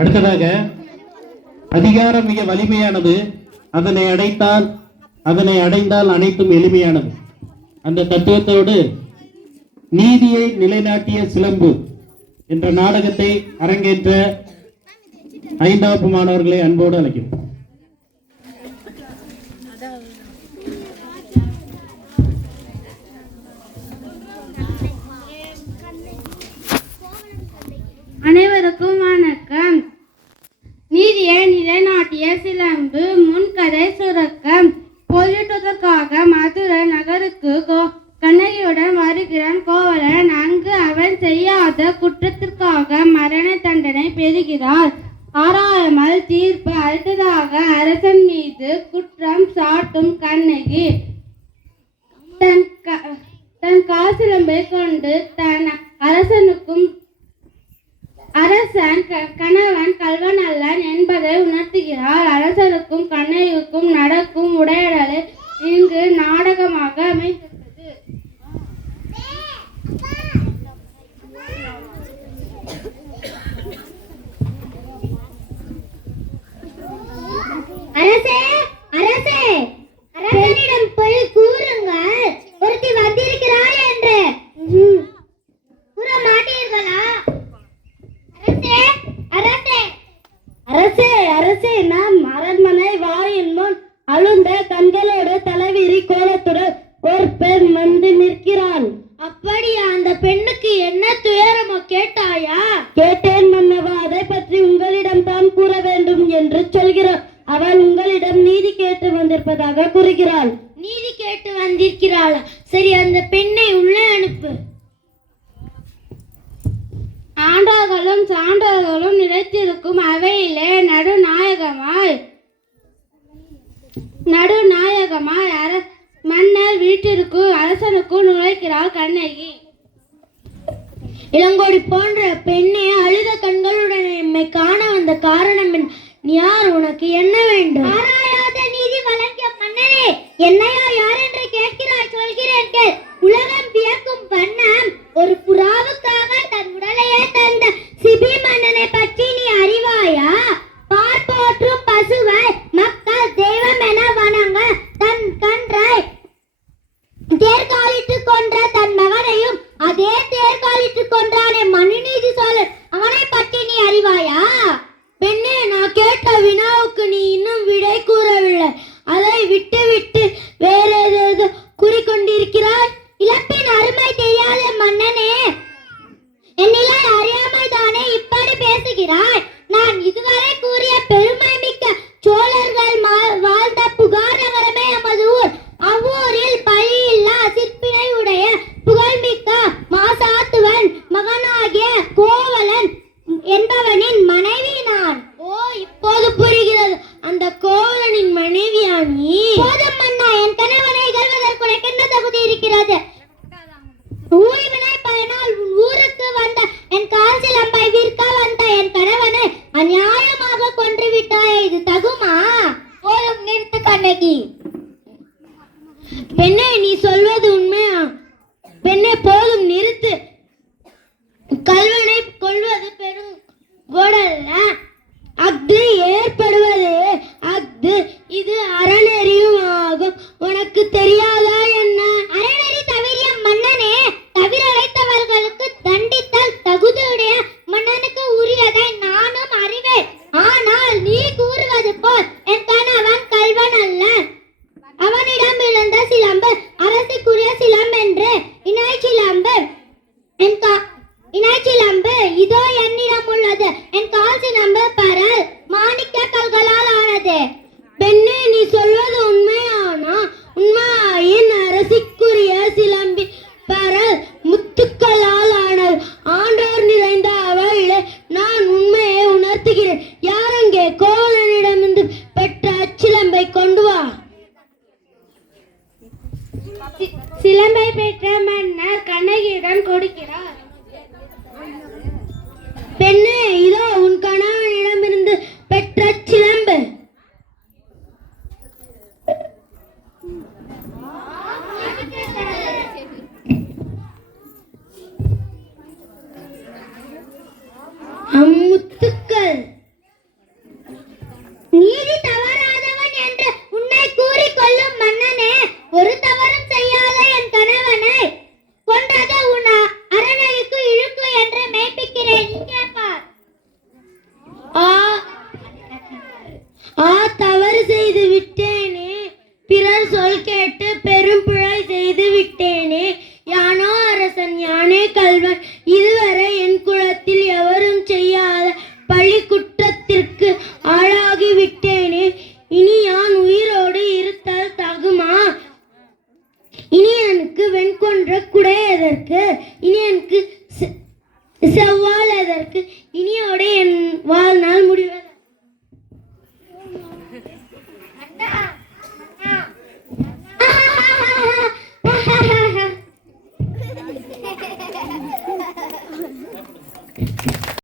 அடுத்ததாக, அதிகாரம் மிக வலிமையானது, அதனை அடைந்தால் அனைத்தும் எளிமையானது. அந்த தத்துவத்தோடு நீதியை நிலைநாட்டிய சிலம்பு என்ற நாடகத்தை அரங்கேற்ற 5ஆம் வகுப்பு மாணவர்களை அன்போடு அழைக்கிறோம். அனைவருக்கும் வணக்கம். நீதியை நிலைநாட்டிய சிலம்பு முன்கதை சுரக்கம். பொருட்டுவதற்காக மதுரை நகருக்கு கண்ணகியுடன் வருகிறான் கோவலன். அங்கு அவன் செய்யாத குற்றத்திற்காக மரண தண்டனை பெறுகிறார். ஆராயாமல் தீர்ப்பு அடுத்ததாக அரசன் மீது குற்றம் சாட்டும் கண்ணகி தன் காசிலம்பை கொண்டு தன் அரசன் கணவன் கல்வன் அல்லன் என்பதை உணர்த்துகிறார். அரசனுக்கும் கண்ணகிக்கும் நடக்கும் உரையாடலை இங்கு நாடகமாக அமைந்துள்ளது. அரசே, அரசே, அரசனிடம் போய் கூறுங்கள், ஒருத்தி வந்திருக்கிறாள் என்று. கூற மாட்டீர்களா? அரசே, அரசே, அரசே, அரசே, நாம் அரண்மனை வாயின் முன் அழுந்த கண்களோடு தலைவிரி கோலத்துடன் ஒரு பெண் வந்து நிற்கிறாள். அப்படியா? அந்த பெண்ணுக்கு என்ன துயரமோ கேட்டாயா? கேட்டேன் மன்னவா. அதை பற்றி உங்களிடம் தான் கூற வேண்டும் என்று சொல்கிறார். அவள் உங்களிடம் நீதி கேட்டு வந்திருப்பதாக கூறுகிறாள். நீதி கேட்டு வந்திருக்கிறாளா? சரி, அந்த பெண்ணை உள்ளே அனுப்பு. ஆண்டார்களும் சான்றோர்களும் நிலைத்திருக்கும் அவையிலே நடுநாயகமாய் மன்னர் வீட்டிற்கு அரசனுக்கு நுழைக்கிறாள் கண்ணகி. இளங்கோடி போன்ற பெண்ணே, அழுத கண்களுடன் எம்மை காண வந்த காரணம் யார்? உனக்கு என்ன வேண்டும்? ஆராயாத நீதி வழங்கிய மன்னனே, என்னையா யார் என்று கேட்கிறாய்? சொல்கிறேன் கேள். உலகம் வியக்கும் வண்ணம் ஒரு புறாவுக்காக தன் உடலையே தந்த சிபி மன்னனை பற்றி நீ அறிவாயா? பார்ப்போற்றும் பசுவை மக்கள் தெய்வம் என வணங்க தன் கன்றை தேர்காலிட்டு கொன்ற தன் மகனையும் அதே தேர்காலிட்டு கொன்றானே மனுநீதி சோழன், அவனை பற்றி நீ அறிவாயா? பெண்ணே, நான் கேட்ட வினாவுக்கு நீ இன்னும் விடை கூறவில்லை. அதை விட்டு விட்டு வேற ஏதோ கூறிக்கொண்டிருக்கிறாய். இழப்பின் அருமை தெரியாத மன்னனே, என் நிலை அறியாமல் தானே இப்படி பேசுகிறாய்? நான் இதுவரை கூறிய பெருமை மிக்க சோழர்கள் வாழ்ந்த புகார் நகரமே எமது ஊர். அவ்வூரில் பழியில்லா சிற்பினை உடைய புகழ்மிக்க மாசாத்துவன் மகனாகிய கோவலன் என்பவனின் மனைவி நான். ஓ, இப்போது புரிகிறது. அந்த கோவலனின் மனைவியா நீ? போதும் மன்னா, என் கணவனை இகழ்வதற்கு உனக்கு என்ன தகுதி இருக்கிறது? ஊழ்வினை பயனால் உன் ஊருக்கு வந்த என் கால் சிலம்பை விற்க வந்த என் கணவனை அநியாயமாக கொன்று விட்டாய். இது தகுமா? போதும், நிறுத்து கண்ணகி. பெண்ணே, நீ சொல்வது உண்மையா? பெண்ணே, போதும், நிறுத்து. கல்வனை கொள்வது பெரும் கோடல்ல, அஃது ஏற்படுவது அஃது. இது அறநெறியும் ஆகும். உனக்கு தெரியாதா என்ன? அறநெறி தவிர மன்னனே, தவிரழைத்தவர்களுக்கு தண்டித்தல் தகுதியுடைய மன்னனுக்கு உரியதை நானும் அறிவேன். ஆனால் நீ கூறுவது போல் என் கணவன் கல்வன் அல்ல. அவனிடம் இருந்த சிலம்பு அரசுக்குரிய சிலம்பென்று இணை சிலம்பு இதோ என்னிடம் உள்ளது. என் கால் சிலம்பு பரல் மாணிக்க கல்களால் ஆனது. பெண்ணே, நீ சொல்வது உண்மையாயின் அரசிக்குரிய சிலம்பி பரல் முத்துக்களால் ஆனது. ஆண்டோர் நிறைந்த அவையிலே நான் உண்மையை உணர்த்துகிறேன். யாரங்கே? கோவலனிடமிருந்து பெற்ற அச்சிலம்பை கொண்டு வா. சிலம்பை பெற்ற மன்னர் கண்ணகியுடன் கொடுக்கிறார். பெண்ணே, இதோ உன் கணவனிடமிருந்து பெற்ற சிலம்பு. அம்முத்துக்கள் இருக்கிறேன், இங்கே